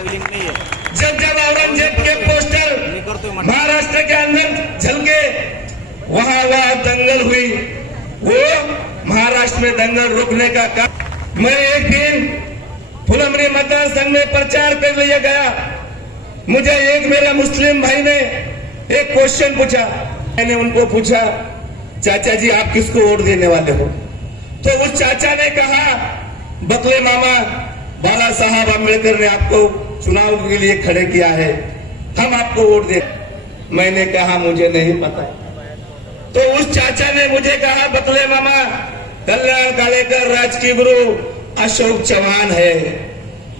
जब जब औरंगज़ेब के पोस्टर महाराष्ट्र के अंदर झलके वहाँ वहाँ दंगल हुई। वो महाराष्ट्र में दंगल रोकने का काम मैं एक दिन फुलमरी मतदान संघ में प्रचार कर लिए गया। मुझे एक मेरा मुस्लिम भाई ने एक क्वेश्चन पूछा। मैंने उनको पूछा चाचा जी आप किसको वोट देने वाले हो? तो उस चाचा ने कहा बकले मामा बाला साहब अंबेडकर ने आपको चुनाव के लिए खड़े किया है हम आपको वोट दे मैंने कहा मुझे नहीं पता तो उस चाचा ने मुझे कहा बतले मामा कल्याण कालेकर राजकीय गुरु अशोक चव्हाण है।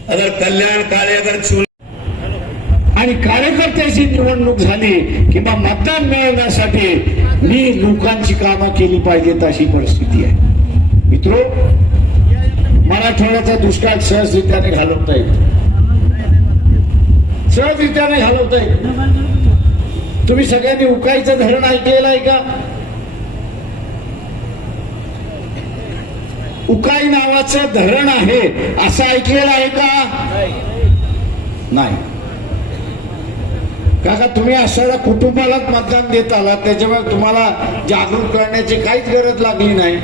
अगर कल्याण कालेकर चुन आणि कार्यकर्त्याची निवडणूक झाली किंवा मतदान मिळवण्यासाठी मी लोकांची कामं केली पाहिजेत अशी परिस्थिती आहे. मित्रो मराठवाड्याचा दुष्काळ सहजरित्याने घालवता सहजरित्या नाही घालवता येईल तुम्ही सगळ्यांनी उकाईचं धरण ऐकलेलं आहे का? उकाई नावाचं धरण आहे असं ऐकलेलं आहे का? नाही. काका तुम्ही अशाला कुटुंबालाच मतदान देत आला त्याच्यामुळे तुम्हाला जागरूक करण्याची काहीच गरज लागली नाही.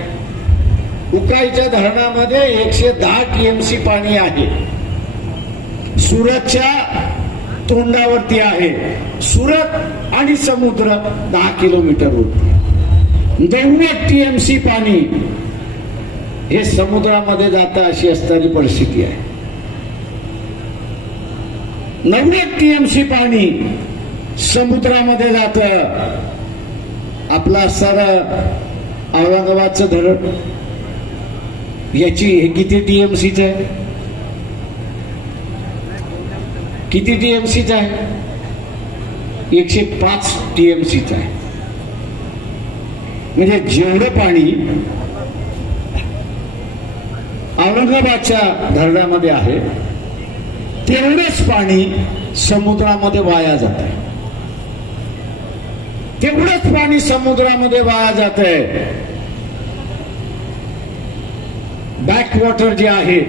उकाईच्या धरणामध्ये एकशे दहा टीएमसी पाणी आहे. सुरतच्या तोंडावरती आहे. सुरत आणि समुद्र दहा किलोमीटरवरती नव्वद टीएमसी पाणी. हे समुद्रामध्ये जातं अशी असणारी परिस्थिती आहे. नव्वद टीएमसी पाणी समुद्रामध्ये जात. आपला सारं औरंगाबादचं धरण. याची हे किती टीएमसीच आहे? किती टीएमसीच आहे? एकशे पाच टीएमसीच आहे. म्हणजे जेवढं पाणी औरंगाबादच्या धरणामध्ये आहे तेवढेच पाणी समुद्रामध्ये वाया जात आहे. तेवढंच पाणी समुद्रामध्ये वाया जात आहे. बॅकवॉटर जे आहे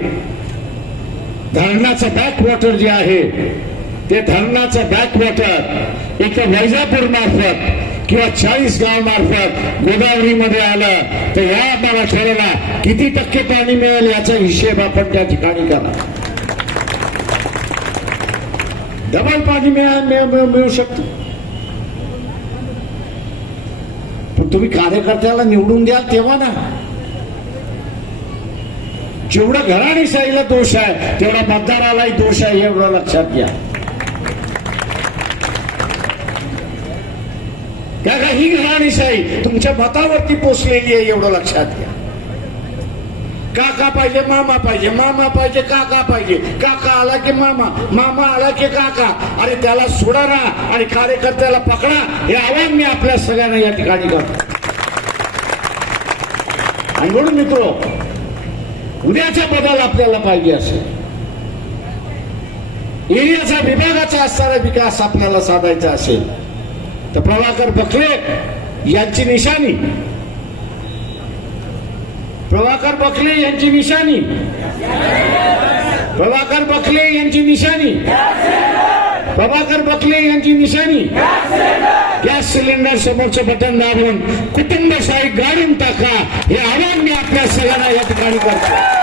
धरणाचं बॅकवॉटर जे आहे ते धरणाचं बॅकवॉटर एक वैजापूर मार्फत किंवा चाळीस गाव मार्फत गोदावरीमध्ये आलं तर या मराठवाड्याला किती टक्के पाणी मिळेल याचा हिशेब आपण त्या ठिकाणी करा. डबल पाणी मिळू शकतो. पण तुम्ही कार्यकर्त्याला निवडून द्याल तेव्हा ना. जेवढं घराणेशाहीला दोष आहे तेवढा मतदारालाही दोष आहे एवढं लक्षात घ्या. का का ही घराणेशाही तुमच्या मतावरती पोचलेली आहे एवढं लक्षात घ्या. काका पाहिजे मामा पाहिजे मामा पाहिजे काका पाहिजे. काका आला की मामा मामा आला की काका. अरे त्याला सोडा ना आणि कार्यकर्त्याला पकडा. हे आव्हान मी आपल्या सगळ्यांना या ठिकाणी करतो. आणि म्हणून मित्र उद्याच्या बदल आपल्याला पाहिजे असेल. एरियाचा विभागाचा असणारा विकास आपल्याला साधायचा असेल. तर प्रभाकर बखले यांची निशाणी. प्रभाकर बखले यांची निशाणी. प्रभाकर बखले यांची निशाणी. प्रभाकर बखले यांची निशाणी. गॅस सिलेंडर समोरचं बटन दाबून कुटुंबशाही गाडून टाका. हे आव्हान मी आपल्या सगळ्यांना या ठिकाणी करतो.